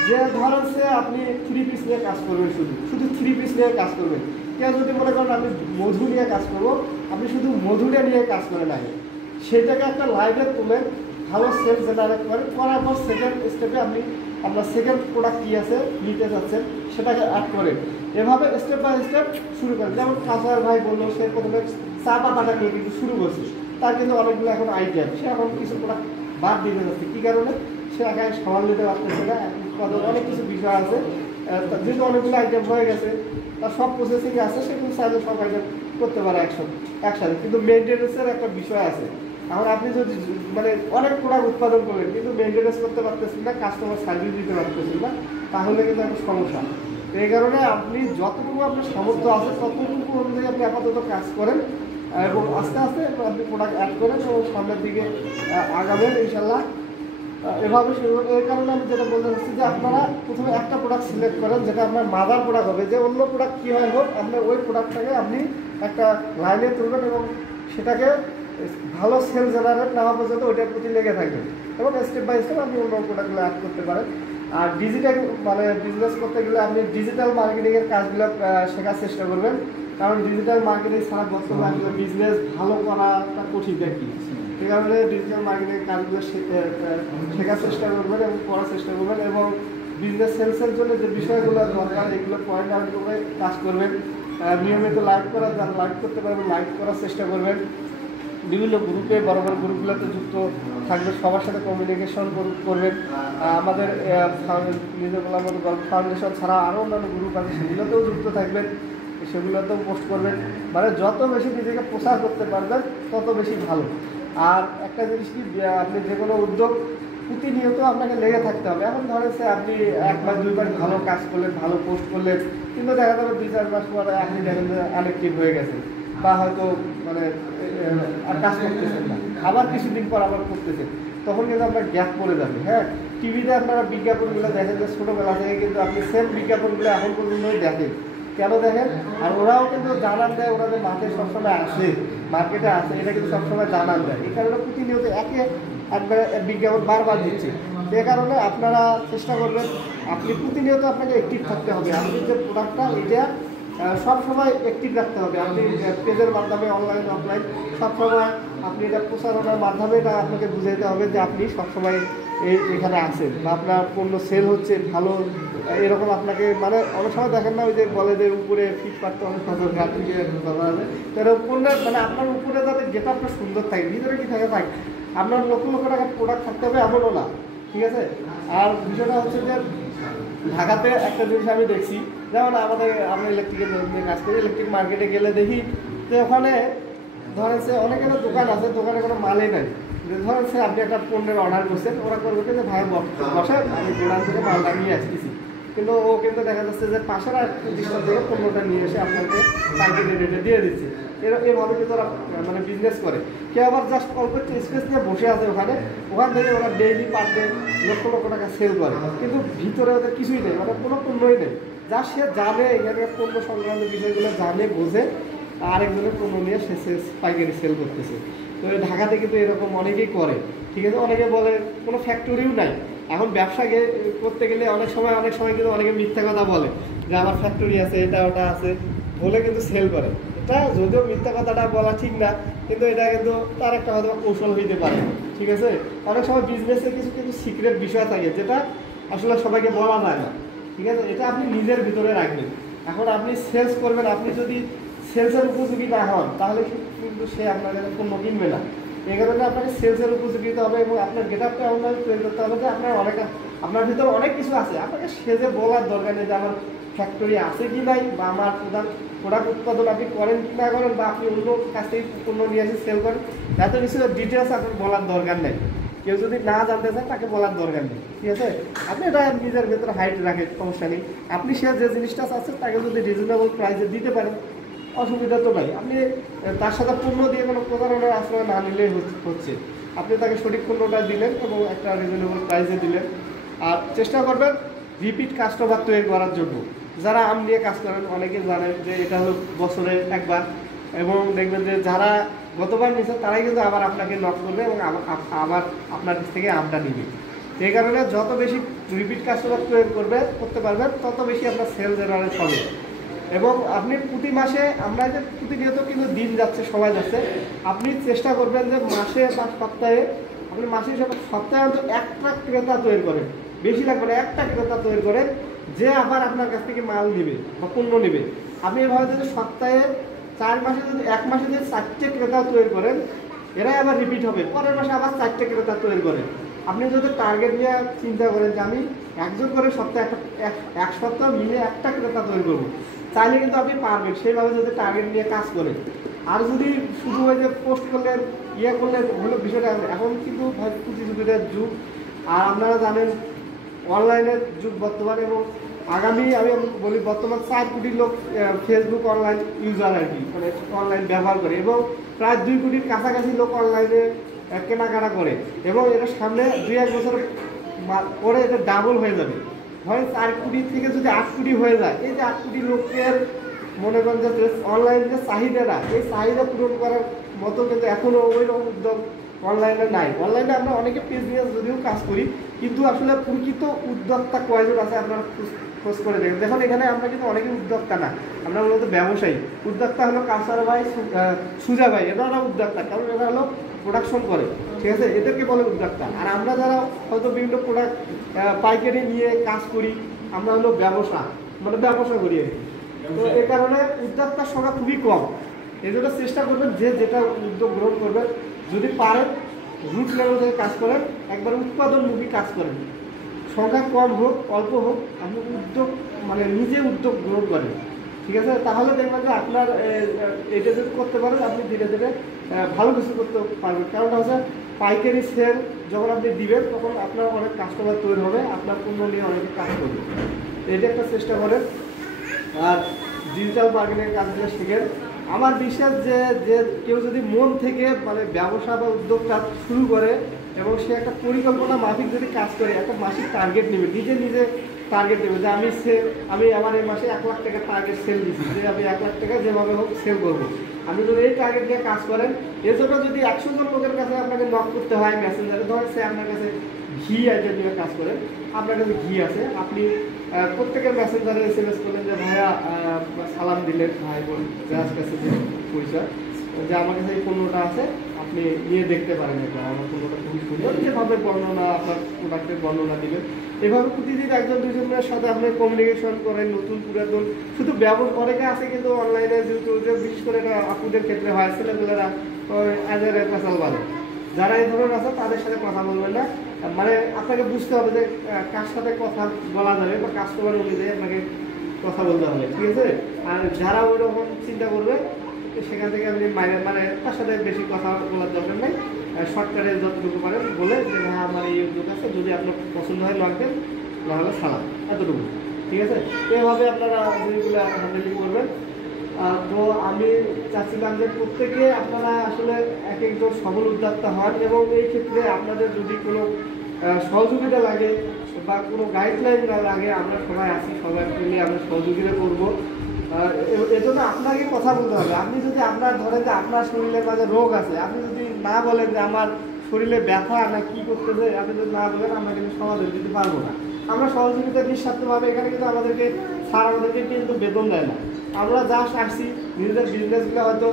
যে ধরেন সে আপনি 3 পিস নিয়ে কাজ করবেন, শুধু 3 পিস নিয়ে কাজ করবেন। কেউ যদি মনে করেন আমি মধু নিয়ে কাজ করবো, আপনি শুধু মধুটা নিয়ে কাজ করেন আগে, সেটাকে একটা লাইভে তুলে ভালো সেল জেনারেট করার পর সেকেন্ড স্টেপে আপনার সেকেন্ড প্রোডাক্ট কী আছে নিতে যাচ্ছেন সেটাকে অ্যাড করেন। এভাবে স্টেপ বাই স্টেপ শুরু করেন। যেমন কাঁচার ভাই বললো, সে প্রথমে চা পাতাটা নিয়ে কিন্তু শুরু করছে, তার কিন্তু অনেকগুলো এখন আইটেম, সে এখন কিছু প্রোডাক্ট বাদ দিতে যাচ্ছে। কী কারণে? সে একাই সামাল দিতে পারতেছে না, অনেক কিছু বিষয় আছে, যেহেতু অনেকগুলো আইটেম হয়ে গেছে, তার সব প্রসেসিং আছে, সে কিন্তু চাইলে সব আইটেম করতে পারে একসাথে, কিন্তু মেনটেন্যান্সের একটা বিষয় আছে। এখন আপনি যদি মানে অনেক প্রোডাক্ট উৎপাদন করবেন কিন্তু মেনটেন্যান্স করতে পারতেছেন না, কাস্টমার সার্ভিস দিতে পারতেছেন না, তাহলে কিন্তু একটা সমস্যা। তো এই কারণে আপনি যতটুকু আপনার সামর্থ্য আছে ততটুকু অনুযায়ী আপনি আপাতত কাজ করেন এবং আস্তে আস্তে আপনি প্রোডাক্ট অ্যাড করেন এবং সামনের দিকে আগাবেন ইনশাল্লাহ। এভাবে শুরু। এই কারণে আমি যেটা বলতে চাচ্ছি যে আপনারা প্রথমে একটা প্রোডাক্ট সিলেক্ট করেন যেটা আপনার মাদার প্রোডাক্ট হবে, যে অন্য প্রোডাক্ট কী হয় হোক আপনার ওই প্রোডাক্টটাকে আপনি একটা লাইনে তুলবেন এবং সেটাকে ভালো সেল জেনারেট না হওয়া পর্যন্ত ওইটার প্রতি লেগে থাকবেন এবং স্টেপ বাই স্টেপ আপনি অন্য প্রোডাক্টগুলো অ্যাড করতে পারেন। আর ডিজিটাল মানে বিজনেস করতে গেলে আপনি ডিজিটাল মার্কেটিংয়ের কাজগুলো শেখার চেষ্টা করবেন, কারণ ডিজিটাল মার্কেটিং ছাড়া বর্তমানে বিজনেস ভালো করাটা কঠিন দেখি। সেই কারণে ডিজিটাল মার্কেটিংয়ের কাজগুলো শেখার চেষ্টা করবেন এবং করার চেষ্টা করবেন এবং বিজনেস সেলসের জন্য যে বিষয়গুলো দরকার এগুলো পয়েন্ট আউট করে কাজ করবেন। নিয়মিত লাইভ যারা লাইভ করতে পারবেন লাইভ করার চেষ্টা করবেন। বিভিন্ন গ্রুপে বড় বড় গ্রুপগুলোতে যুক্ত থাকবে, সবার সাথে কমিউনিকেশন করবেন। আমাদের নিজের বলার মতো গল্প ফাউন্ডেশন ছাড়া আরও অন্যান্য গ্রুপ আছে, সেগুলোতেও যুক্ত থাকবেন, সেগুলোতেও পোস্ট করবেন। মানে যত বেশি নিজেকে প্রচার করতে পারবেন তত বেশি ভালো। আর একটা জিনিস কি, আপনি যে কোনো উদ্যোগ প্রতিনিয়ত আপনাকে লেগে থাকতে হবে। এখন ধরেন সে আপনি 1 বার 2 বার ভালো কাজ করলেন, ভালো পোস্ট করলেন, কিন্তু দেখা যাবে 2-4 মাস পরে আপনি দেখেন যে অ্যানেক্টিভ হয়ে গেছেন বা হয়তো মানে আর কাজ করতেছেন না, আবার কিছুদিন পর আবার করতেছেন, তখন কিন্তু আপনার গ্যাপ পড়ে যাবে। হ্যাঁ, টিভিতে আপনারা বিজ্ঞাপনগুলো দেখেন যে ছোটোবেলা থেকে কিন্তু আপনি সেম বিজ্ঞাপনগুলো এখন পর্যন্তই দেখেন, কেন দেখেন, আর ওরাও কিন্তু জানান দেয়, ওরা যে মাঠে সবসময় আসে, মার্কেটে আসে, এটা কিন্তু সবসময় জানান দেয়। এই কারণে প্রতিনিয়ত একবার বিজ্ঞাপন বারবার দিচ্ছে। সে কারণে আপনারা চেষ্টা করবেন, আপনি প্রতিনিয়ত আপনাকে অ্যাক্টিভ থাকতে হবে। আপনি যে প্রোডাক্টটা এটা সবসময় অ্যাক্টিভ রাখতে হবে। আপনি পেজের মাধ্যমে অনলাইন অফলাইন সবসময় আপনি এটা প্রচারণার মাধ্যমে এটা আপনাকে বুঝাইতে হবে যে আপনি সবসময় এখানে আছেন বা আপনার পণ্য সেল হচ্ছে ভালো, এরকম আপনাকে মানে অনেক সময় দেখেন না, ওই যে বলে যে উপরে ফিট পারতে অনেক সুন্দর গাড়ি এরকম পণ্যের মানে আপনার উপরে যাতে যেটা আপনার সুন্দর থাকে, ভিতরে কি থাকে থাকে, আপনার লক্ষ লক্ষ টাকার প্রোডাক্ট থাকতে হবে এমনও না, ঠিক আছে। আর বিষয়টা হচ্ছে যে ঢাকাতে একটা জিনিস আমি দেখছি, যেমন আমরা ইলেকট্রিকের নিয়ে কাজ করি, ইলেকট্রিক মার্কেটে গেলে দেখি যে ওখানে ধরেন সে অনেকের দোকান আছে, দোকানে কোনো মালই নাই। ধরেন সে আপনি একটা পণ্যের অর্ডার করছেন, ওরা করবে যে ভাই বসে আমি গোডাউন থেকে মালটা নিয়ে আসতেছি, কিন্তু ও কিন্তু দেখা যাচ্ছে যে পাশের আর প্রতিষ্ঠান থেকে পণ্যটা নিয়ে এসে আপনাকে পাইকারি রেটে দিয়ে দিচ্ছে। এভাবে কিন্তু ওরা মানে বিজনেস করে। কেউ আবার জাস্ট অল্প একটু স্পেস নিয়ে বসে আছে ওখান থেকে ওরা daily per day lakh lakh টাকা সেল করে, কিন্তু ভিতরে ওদের কিছুই নেই, মানে কোনো পণ্যই নেই। যা সে জানে এখানে পণ্য সংক্রান্ত বিষয়গুলো জানে বোঝে, আরেকজনের পণ্য নিয়ে সে পাইকারি সেল করতেছে। তো ঢাকাতে কিন্তু এরকম অনেকেই করে, ঠিক আছে। অনেকে বলে কোনো ফ্যাক্টরিও নাই। এখন ব্যবসা করতে গেলে অনেক সময় কিন্তু অনেকে মিথ্যা কথা বলে যে আমার ফ্যাক্টরি আছে, এটা ওটা আছে বলে কিন্তু সেল করে। এটা যদিও মিথ্যা কথাটা বলা ঠিক না, কিন্তু এটা কিন্তু তার একটা হয়তো কৌশল হইতে পারে, ঠিক আছে। অনেক সময় বিজনেসে কিছু কিন্তু সিক্রেট বিষয় থাকে যেটা আসলে সবাইকে বলা যায় না, ঠিক আছে। এটা আপনি নিজের ভিতরে রাখবেন। এখন আপনি সেলস করবেন, আপনি যদি সেলসের উপযোগী না হন তাহলে কিন্তু সে আপনার কাছে পণ্য কিনবে না। এই কারণে আপনাকে সেলসের উপযোগী হতে হবে এবং আপনার গেট আপটা এমনভাবে তৈরি করতে হবে যে আপনার ভিতরে অনেক কিছু আছে, আপনাকে সেজে বলার দরকার নেই যে আমার ফ্যাক্টরি আছে কি নাই, বা আমার প্রোডাক্ট উৎপাদন আপনি করেন কি না করেন, বা আপনি অন্য কাছ থেকে পণ্য নিয়ে এসে সেল করেন, এত কিছু ডিটেলস আপনার বলার দরকার নেই। কেউ যদি না জানতে চান তাকে বলার দরকার নেই, ঠিক আছে। আপনি এটা নিজের ভেতরে হাইট রাখেন, সমস্যা নেই। আপনি সে যে জিনিসটা চাচ্ছেন তাকে যদি রিজনেবল প্রাইসে দিতে পারেন, অসুবিধা তো নাই। আপনি তার সাথে পণ্য দিয়ে কোনো প্রতারণার আশ্রয় না নিলেই হচ্ছে। আপনি তাকে সঠিক পণ্যটা দিলেন এবং একটা রিজনেবল প্রাইসে দিলেন। আর চেষ্টা করবেন রিপিট কাস্টমার তৈরি করার জন্য। যারা আম নিয়ে কাজ করেন অনেকে জানেন যে এটা হলো বছরে একবার, এবং দেখবেন যে যারা গতবার নিয়েছে তারাই কিন্তু আবার আপনাকে নক করবে এবং আবার আপনার কাছ থেকে আমটা নিবে। এই কারণে যত বেশি রিপিট কাস্টমার তৈরি করতে পারবেন তত বেশি আপনার সেল জেনারেট হবে। এবং আপনি প্রতি মাসে, আমরা যে প্রতিনিয়ত কিন্তু দিন যাচ্ছে, সময় যাচ্ছে, আপনি চেষ্টা করবেন যে মাসে বা সপ্তাহে, আপনি মাসে সপ্তাহে অন্তত একটা ক্রেতা তৈরি করেন, বেশি লাগবে না, একটা ক্রেতা তৈরি করেন যে আবার আপনার কাছ থেকে মাল নেবে বা পণ্য নেবে। আপনি এভাবে যদি সপ্তাহে 4 মাসে যদি 1 মাসে যদি 4টে ক্রেতা তৈরি করেন, এরাই আবার রিপিট হবে, পরের মাসে আবার 4টে ক্রেতা তৈরি করেন। আপনি যদি টার্গেট নিয়ে চিন্তা করেন যে আমি একজন করে সপ্তাহে এক সপ্তাহ মিলে একটা ক্রেতা তৈরি করবো, চাইলে কিন্তু আপনি পারবেন সেইভাবে যদি টার্গেট নিয়ে কাজ করেন। আর যদি শুধু ওই যে পোস্ট করলেন করলেন হলো বিষয়টা, এখন কিন্তু প্রতিযোগিতার যুগ, আর আপনারা জানেন অনলাইনের যুগ বর্তমানে, এবং আগামী আমি বলি বর্তমান 4 কোটি লোক ফেসবুক অনলাইন ইউজার আর কি, মানে অনলাইন ব্যবহার করে, এবং প্রায় 2 কোটির কাছাকাছি লোক অনলাইনে কেনাকাটা করে, এবং এটা সামনে 2-1 বছর পরে এটা ডাবল হয়ে যাবে। হয় 4 কোটি থেকে যদি 8 কোটি হয়ে যায়, এই যে 8 কোটি লোকের মনে করেন যে অনলাইনের যে চাহিদাটা, এই চাহিদা পূরণ করার মতো কিন্তু এখনও ওই রকম উদ্যোগ অনলাইনে নাই। অনলাইনে আমরা অনেকে পেজ নিয়ে যদিও কাজ করি, কিন্তু আসলে প্রকৃত উদ্যোক্তা কয়জন আছে আপনারা খোঁজ করে দেখেন। দেখুন এখানে আমরা কিন্তু অনেকে উদ্যোক্তা না, আমরা মূলত ব্যবসায়ী। উদ্যোক্তা হলো কাসার ভাই, সুজা ভাই, এরা উদ্যোক্তা, কারণ এরা হলো প্রোডাকশন করে, ঠিক আছে, এদেরকে বলে উদ্যোক্তা। আর আমরা যারা হয়তো বিভিন্ন প্রোডাক্ট পাইকারি নিয়ে কাজ করি, আমরা হলো ব্যবসা করি আর কি। তো এই কারণে উদ্যোক্তার সংখ্যা খুবই কম। এই জন্য চেষ্টা করবেন যে যেটা উদ্যোগ গ্রহণ করবেন, যদি পারেন রুট লেভেল থেকে কাজ করেন, একবার উৎপাদনমুখী কাজ করেন, সংখ্যা কম হোক অল্প হোক, আপনি উদ্যোগ মানে নিজে উদ্যোগ গ্রহণ করেন, ঠিক আছে। তাহলে দেখবেন যে আপনার এটা যদি করতে পারেন, আপনি ধীরে ধীরে ভালো কিছু করতে পারবেন। কারণটা হচ্ছে পাইকারি সেল যখন আপনি দিবেন তখন আপনার অনেক কাস্টমার তৈরি হবে, আপনার পণ্য নিয়ে অনেকে কাজ করবে। এটা একটা চেষ্টা করেন। আর ডিজিটাল মার্কেটিংয়ের কাজগুলো শিখেন। আমার বিশ্বাস যে কেউ যদি মন থেকে মানে ব্যবসা বা উদ্যোগটা শুরু করে এবং সে একটা পরিকল্পনা মাফিক যদি কাজ করে, একটা মাসিক টার্গেট নেবে, নিজে টার্গেট দেবে যে আমি আমার এই মাসে 1 লাখ টাকা টার্গেট সেল দিচ্ছি, যে আমি 1 লাখ টাকা যেভাবে হোক সেল করবো। আপনি যদি এই টার্গেট নিয়ে কাজ করেন, এর জন্য যদি 100 জন লোকের কাছে আপনাকে নক করতে হয় মেসেঞ্জারে, ধরেন সে আপনার কাছে ঘি আইটেম নিয়ে কাজ করেন, আপনার কাছে ঘি আছে, আপনি প্রত্যেকের মেসেঞ্জারে SMS করলেন যে ভাইয়া সালাম দিলেন ভাই বোন যার কাছে যে পরিচয়, যে আমার কাছে এই পণ্যটা আছে আপনি নিয়ে দেখতে পারেন, এটা আমার পণ্যটা খুবই সুন্দর, যেভাবে বর্ণনা আপনার প্রোডাক্টের বর্ণনা দিবেন। এভাবে প্রতিদিন 1-2 জনের সাথে আপনি কমিউনিকেশন করেন, নতুন পুরাতন শুধু ব্যবহার অনেকে আছে কিন্তু অনলাইনে যেহেতু বিশেষ করে এটা আপুদের ক্ষেত্রে হয়, ছেলেমেয়েরা এদের পেশাল বাড়ে, যারা এই ধরনের আছে তাদের সাথে কথা বলবেন না। মানে আপনাকে বুঝতে হবে যে কার সাথে কথা বলা যাবে বা কাস্টমার অনুযায়ী আপনাকে কথা বলতে হবে, ঠিক আছে। আর যারা ওই রকম চিন্তা করবে সেখান থেকে আপনি মানে তার সাথে বেশি কথা বলার দরকার নেই, শর্টকাটে যতটুকু পারেন বলে যে হ্যাঁ আমার এই উদ্যোগ আছে, যদি আপনার পছন্দ হয় লাগবেন, নাহলে সালাম, এতটুকু, ঠিক আছে। এইভাবে আপনারা জিনিসগুলো হ্যান্ডেলিং করবেন। তো আমি চাচ্ছিলাম যে প্রত্যেকে আপনারা আসলে এক একজন সফল উদ্যোক্তা হন, এবং এই ক্ষেত্রে আপনাদের যদি কোনো সহযোগিতা লাগে বা কোনো গাইডলাইন না লাগে, আমরা সবাই আছি, সবাই মিলে আমরা সহযোগিতা করবো। এজন্য আপনাকে কথা বলতে হবে। আপনি যদি আপনার ধরেন যে আপনার শরীরের মাঝে রোগ আছে, আপনি যদি না বলেন যে আমার শরীরে ব্যথা না কি করতেছে, আপনি যদি না বলেন আমরা কিন্তু সমাধান দিতে পারবো না। আমরা সহযোগিতা নিঃস্বার্থভাবে, এখানে কিন্তু আমাদেরকে স্যার আমাদেরকে কিন্তু বেতন দেয় না, আমরা যা আসছি নিজেদের বিজনেসগুলো হয়তো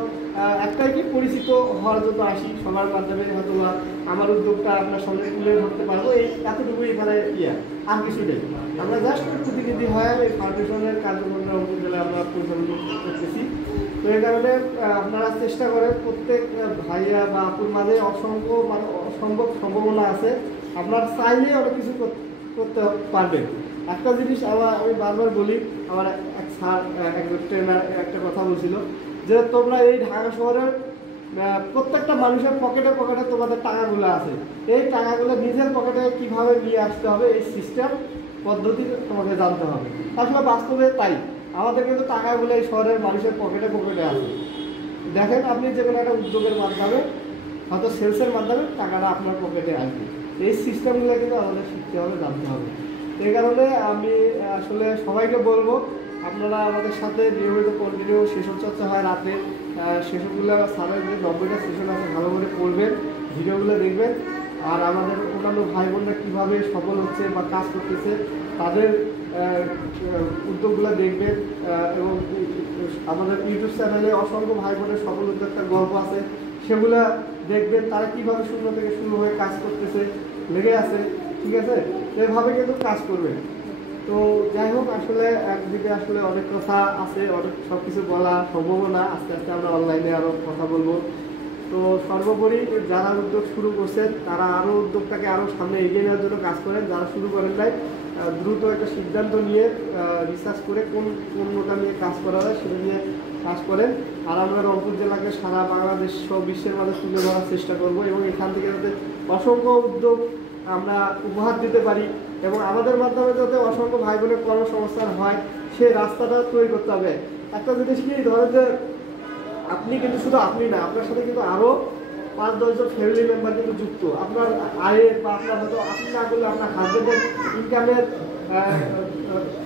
একটাই কি পরিচিত হওয়ার জন্য আসি, সবার মাধ্যমে হয়তো আমার উদ্যোগটা আপনার সামনে তুলে ধরতে পারবো, এই এতটুকুই এখানে আর কিছু নেই। আমরা জাস্ট প্রতিনিধি হয় এই ফাউন্ডেশনের কার্যক্রমটা উপজেলায় আমরা পরিচালনা করতেছি। তো এই কারণে আপনারা চেষ্টা করেন, প্রত্যেক ভাইয়া বা আপুর মাঝে অসংখ্য মানে অসম্ভব সম্ভাবনা আছে, আপনার চাইলে অনেক কিছু করতে পারবেন। একটা জিনিস আমি বারবার বলি, আমার এক স্যার একজন ট্রেনার একটা কথা বলছিল যে তোমরা এই ঢাকা শহরের প্রত্যেকটা মানুষের পকেটে পকেটে তোমাদের টাকাগুলো আছে, এই টাকাগুলো নিজের পকেটে কিভাবে নিয়ে আসতে হবে এই সিস্টেম পদ্ধতি তোমাকে জানতে হবে। আসলে বাস্তবে তাই, আমাদের কিন্তু টাকাগুলো এই শহরের মানুষের পকেটে পকেটে আছে। দেখেন আপনি যে কোনো একটা উদ্যোগের মাধ্যমে হয়তো সেলসের মাধ্যমে টাকাটা আপনার পকেটে আসবে, এই সিস্টেমগুলো কিন্তু আমাদের শিখতে হবে, জানতে হবে। এই কারণে আমি আসলে সবাইকে বলবো আপনারা আমাদের সাথে নিয়মিত কন্টিনিউ সেশন চর্চা হয় রাতে, সেশনগুলো স্যারের যে 90টা সেশন আছে ভালো করে পড়বেন, ভিডিওগুলো দেখবেন, আর আমাদের অন্যান্য ভাই বোনরা কীভাবে সফল হচ্ছে বা কাজ করতেছে তাদের উদ্যোগগুলো দেখবেন, এবং আমাদের ইউটিউব চ্যানেলে অসংখ্য ভাই বোনের সফল উদ্যোক্তার গল্প আছে, সেগুলো দেখবেন, তারা কীভাবে শূন্য থেকে শুরু হয়ে কাজ করতেছে, লেগে আছে, ঠিক আছে। এভাবে কিন্তু কাজ করবেন। তো যাই হোক, আসলে একদিকে আসলে অনেক কথা আছে, অনেক সব কিছু বলা সম্ভব না, আস্তে আস্তে আমরা অনলাইনে আরও কথা বলবো। তো সর্বোপরি যারা উদ্যোগ শুরু করছেন তারা আরও উদ্যোগটাকে আরও সামনে এগিয়ে নেওয়ার জন্য কাজ করেন, যারা শুরু করেন নাই দ্রুত একটা সিদ্ধান্ত নিয়ে রিসার্চ করে কোন পণ্যটা নিয়ে কাজ করা যায় সেটা নিয়ে কাজ করেন। আর আমরা রংপুর জেলাকে সারা বাংলাদেশ সহ বিশ্বের মাঝে তুলে ধরার চেষ্টা করব, এবং এখান থেকে যাতে অসংখ্য উদ্যোগ আমরা উপহার দিতে পারি, এবং আমাদের মাধ্যমে যাতে অসংখ্য ভাই বোনের কর্মসংস্থান হয় সেই রাস্তাটা তৈরি করতে হবে। একটা জিনিস কি, ধরেন যে আপনি কিন্তু শুধু আপনি না, আপনার সাথে কিন্তু আরও 5-10 জন ফ্যামিলি মেম্বার কিন্তু যুক্ত, আপনার আয়ের বা আপনার হয়তো আপনি না করলে আপনার হাজবেন্ডের ইনকামের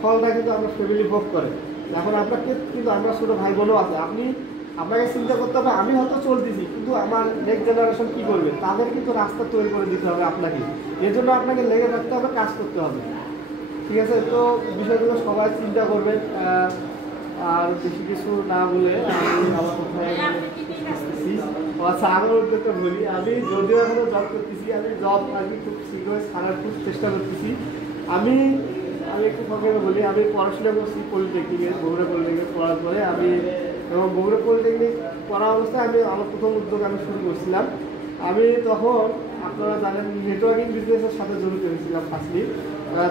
ফলটা কিন্তু আপনার ফ্যামিলি ভোগ করে। এখন আপনাকে কিন্তু আমরা ছোটো ভাই বোনও আছে, আপনাকে চিন্তা করতে হবে আমি হয়তো চলতেছি, কিন্তু আমার নেক্সট জেনারেশন কী করবে, তাদের কিন্তু রাস্তা তৈরি করে দিতে হবে আপনাকে, এর জন্য আপনাকে লেগে থাকতে হবে, কাজ করতে হবে, ঠিক আছে। তো বিষয়গুলো সবাই চিন্তা করবেন। আর বেশি কিছু না বলে আমি আমার কোথায় আসতেছি, আচ্ছা আমার উদ্যোগটা বলি, আমি যদিও এখনো জব করতেছি, আমি জব আমি খুব শীঘ্রই ছাড়ার খুব চেষ্টা করতেছি। আমি একটু সংক্ষেপে বলি, আমি পড়াশোনা করছি পলিটেকনিকে, বগুড়া পলিটেকনিক পড়ার পরে আমি, এবং বগুড়া পলিটেকনিক পড়া অবস্থায় আমি আমার প্রথম উদ্যোগ আমি শুরু করছিলাম। আমি তখন আপনারা জানেন নেটওয়ার্কিং বিজনেসের সাথে জড়িত হয়েছিলাম ফার্স্টলি,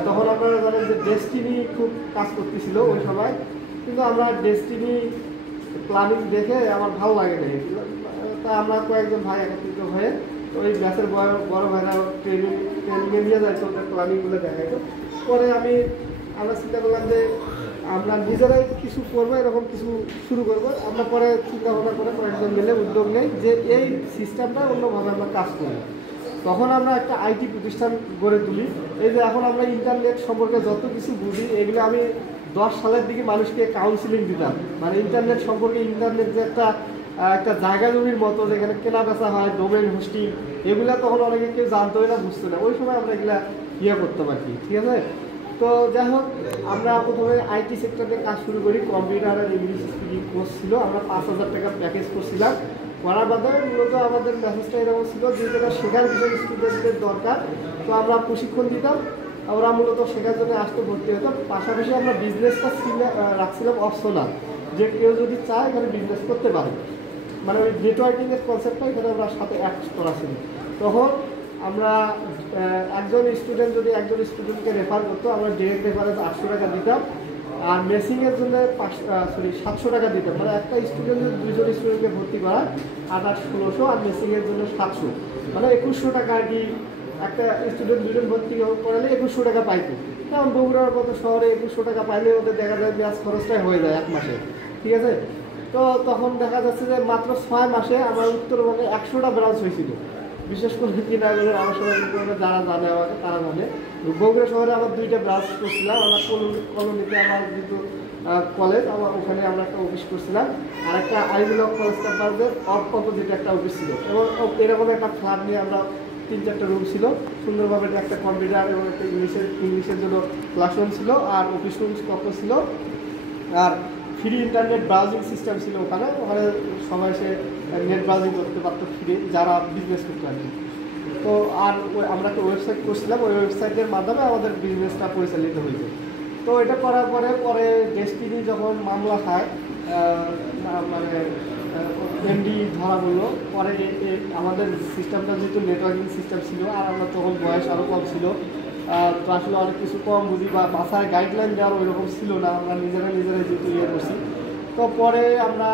তখন আপনারা জানেন যে ডেস্টিনি খুব কাজ করতেছিল ওই সময়, কিন্তু আমরা ডেস্টিনি প্ল্যানিং দেখে আমার ভালো লাগে না, তা আমরা কয়েকজন ভাই একত্রিত হয়ে ওই ব্যাচের বড় ভাইরা ট্রেনিংয়ে নিয়ে যায়, তো ওদের প্ল্যানিংগুলো দেখাই। তো পরে আমরা চিন্তা করলাম যে আমরা নিজেরাই কিছু করবো, এরকম কিছু শুরু করবো। আমরা পরে চিন্তা ভাবনা করে কয়েকজন মিলে উদ্যোগ নেই যে এই সিস্টেমটা অন্যভাবে আমরা কাজ করি। তখন আমরা একটা আইটি প্রতিষ্ঠান গড়ে তুলি। এই যে এখন আমরা ইন্টারনেট সম্পর্কে যত কিছু বুঝি, এগুলো আমি 10 সালের দিকে মানুষকে কাউন্সিলিং দিতাম। মানে ইন্টারনেট সম্পর্কে, ইন্টারনেট যে একটা জায়গা জমির মতো যেখানে কেনা বেচা হয়, ডোমেন হোস্টিং, এগুলা তখন অনেকে কেউ জানতোই না, বুঝতো না। ওই সময় আমরা এগুলা করতাম আর কি, ঠিক আছে। তো যাই হোক, আমরা প্রথমে আইটি সেক্টরে কাজ শুরু করি। কম্পিউটার আর ইংলিশ স্পিকিং কোর্স ছিল, আমরা 5000 টাকা প্যাকেজ করছিলাম। করার বাদে মূলত আমাদের মেসেজটা এরকম ছিল যে যেটা শেখার বিষয় স্টুডেন্টদের দরকার, তো আমরা প্রশিক্ষণ দিতাম। আমরা মূলত শেখার জন্য আসতে ভর্তি হতাম। পাশাপাশি আমরা বিজনেসটা রাখছিলাম অপশনাল, যে কেউ যদি চায় এখানে বিজনেস করতে পারে। মানে ওই নেটওয়ার্কিংয়ের কনসেপ্টটা এখানে আমরা সাথে অ্যাড করা ছিল। তখন আমরা একজন স্টুডেন্ট যদি একজন স্টুডেন্টকে রেফার করতো, আমরা ডিরেক্ট রেফারেন্স 800 টাকা দিতাম। আর মেসিংয়ের জন্য 700 টাকা দিতাম। মানে একটা স্টুডেন্ট যদি 2জন স্টুডেন্টকে ভর্তি করা, 1600, আর মেসিংয়ের জন্য 700, মানে 2100 টাকা আর কি। একটা স্টুডেন্ট 2জন ভর্তি করালে 2100 টাকা পাইতো। কারণ বগুড়ার মতো শহরে 2100 টাকা পাইলে ওদের দেখা যায় ব্যাস খরচটাই হয়ে যায় 1 মাসে, ঠিক আছে। তো তখন দেখা যাচ্ছে যে মাত্র 6 মাসে আমার উত্তরবঙ্গে 100টা ব্রাঞ্চ হয়েছিল। বিশেষ করে কিনা আমার সবাই যারা জানে আমাকে তারা জানে, বগুড়া শহরে আমার 2টা ব্রাঞ্চ করছিলাম। আমার কলোনিতে আমার যেহেতু কলেজ, আমার ওখানে আমরা একটা অফিস করছিলাম। আর একটা আইবিল কলেজ ক্যাম্পাসের অপোজিটে একটা অফিস ছিল। এবং এরকম একটা ফ্ল্যাট নিয়ে আমরা 3-4টা রুম ছিল, সুন্দরভাবে একটা কম্পিউটার এবং একটা ইংলিশের জন্য ক্লাসরুম ছিল, আর অফিস রুম কক্ষ ছিল, আর ফ্রি ইন্টারনেট ব্রাউজিং সিস্টেম ছিল ওখানে। সবাই এসে নেট ব্রাউজিং করতে পারতো ফ্রি, যারা বিজনেস করতে পারত। তো আর আমরা একটা ওয়েবসাইট করছিলাম, ওই ওয়েবসাইটের মাধ্যমে আমাদের বিজনেসটা পরিচালিত হয়েছে। তো এটা করার পরে ডেস্টিনি যখন মামলা খায়, মানে এমডি ধরা বললো, পরে আমাদের সিস্টেমটা যেহেতু নেটওয়ার্কিং সিস্টেম ছিল, আর আমরা তখন বয়স আরও কম ছিল, তো আসলে অনেক কিছু কম বুঝি বা বাসায় গাইডলাইন দেওয়ার ওই রকম ছিল না। আমরা নিজেরাই যেহেতু করছি। তো পরে আমরা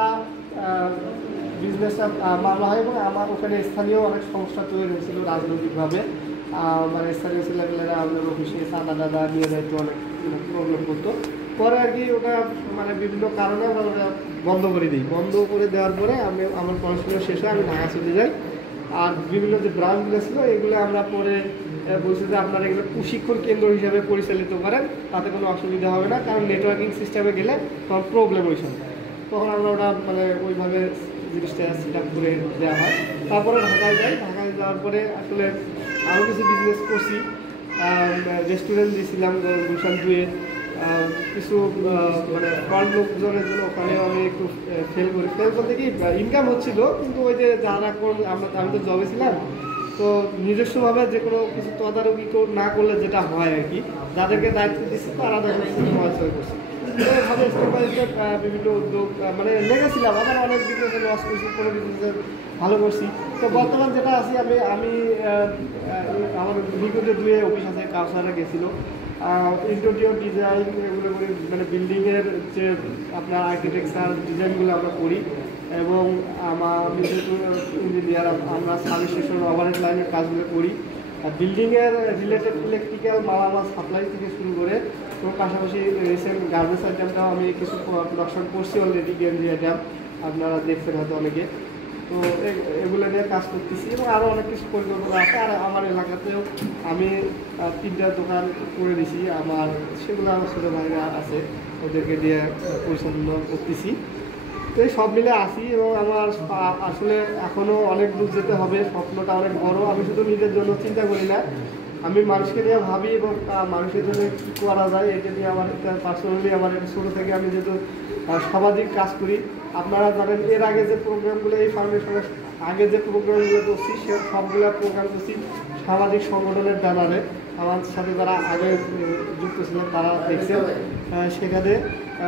বিজনেসটা মামলা হয়, এবং আমার ওখানে স্থানীয় অনেক সমস্যা তৈরি হয়েছিল রাজনৈতিকভাবে। মানে স্থানীয় ছেলেমেয়েরা আমাদের অফিসে চাঁদা নিয়ে যাইতো, অনেক প্রবলেম করতো। পরে আর কি ওটা মানে বিভিন্ন কারণে আমরা ওটা বন্ধ করে দিই। বন্ধ করে দেওয়ার পরে আমার পড়াশোনা শেষ হয়, আমি ঢাকা চলে যাই। আর বিভিন্ন যে ব্রাঞ্চগুলো ছিল এগুলো আমরা পরে বলছি যে আপনারা এগুলো প্রশিক্ষণ কেন্দ্র হিসাবে পরিচালিত করেন, তাতে কোনো অসুবিধা হবে না। কারণ নেটওয়ার্কিং সিস্টেমে গেলে তখন প্রবলেম ওই সময়, তখন আমরা ওটা মানে ওইভাবে জিনিসটা সেট আপ করে দেওয়া হয়। তারপরে ঢাকায় যাই। ঢাকায় যাওয়ার পরে আসলে আরও কিছু বিজনেস করছি। রেস্টুরেন্ট দিয়েছিলাম গুলশান 2-এ। কিছু মানে ফ্রন্ট লোকজনের জন্য ওখানেও আমি একটু ফেল বলতে কি ইনকাম হচ্ছিল, কিন্তু ওই যে যারা আমি তো জবে ছিলাম, তো নিজস্বভাবে যে কোনো কিছু তদারকি না করলে যেটা হয় আর কি, যাদেরকে দায়িত্ব দিচ্ছি তারা সময় করছি। এভাবে স্টেপ বাই স্টেপ বিভিন্ন উদ্যোগ মানে লেগেছিলাম। আবার অনেক বিজনেসে লস করছি, কোনো বিজনেসে ভালো করছি। তো বর্তমান যেটা আছি, আমি আমার নিকটে 2-এ অফিস আছে, কাউসারে গেছিলো। ইন্টেরিয়র ডিজাইন এগুলো করি, মানে বিল্ডিংয়ের যে আপনার আর্কিটেকচার ডিজাইনগুলো আমরা করি। এবং আমি যেহেতু ইঞ্জিনিয়ার, আমরা সাবস্টেশন ওভারহেড লাইনের কাজগুলো করি। আর বিল্ডিংয়ের রিলেটেড ইলেকট্রিক্যাল মালামাল সাপ্লাই থেকে শুরু করে, এবং পাশাপাশি রিসেন্ট গার্মেন্টস আইটেমটাও আমি কিছু প্রোডাকশন করছি অলরেডি, গেঞ্জি আইটেম আপনারা দেখছেন হয়তো অনেকে। তো এগুলো নিয়ে কাজ করতেছি, এবং আরও অনেক কিছু পরিকল্পনা আছে। আর আমার এলাকাতেও আমি 3টা দোকান করে দিছি আমার, সেগুলো আমার ছোটো ভাইরা আছে, ওদেরকে দিয়ে পরিচালনা করতেছি। তো এই সব মিলে আসি, এবং আমার আসলে এখনও অনেক দূর যেতে হবে। স্বপ্নটা অনেক বড়। আমি শুধু নিজের জন্য চিন্তা করি না, আমি মানুষকে নিয়ে ভাবি, এবং মানুষের জন্য কী করা যায় এটা নিয়ে আমার পার্সোনালি আমার ছোটো থেকে আমি যেহেতু সামাজিক কাজ করি। আপনারা জানেন এর আগে যে প্রোগ্রামগুলো, এই ফাউন্ডেশনের আগে যে প্রোগ্রামগুলো করছি, সে সবগুলো প্রোগ্রাম করছি সামাজিক সংগঠনের ব্যানারে। আমার সাথে যারা আগে যুক্ত ছিলেন তারা দেখছেন, সেখানে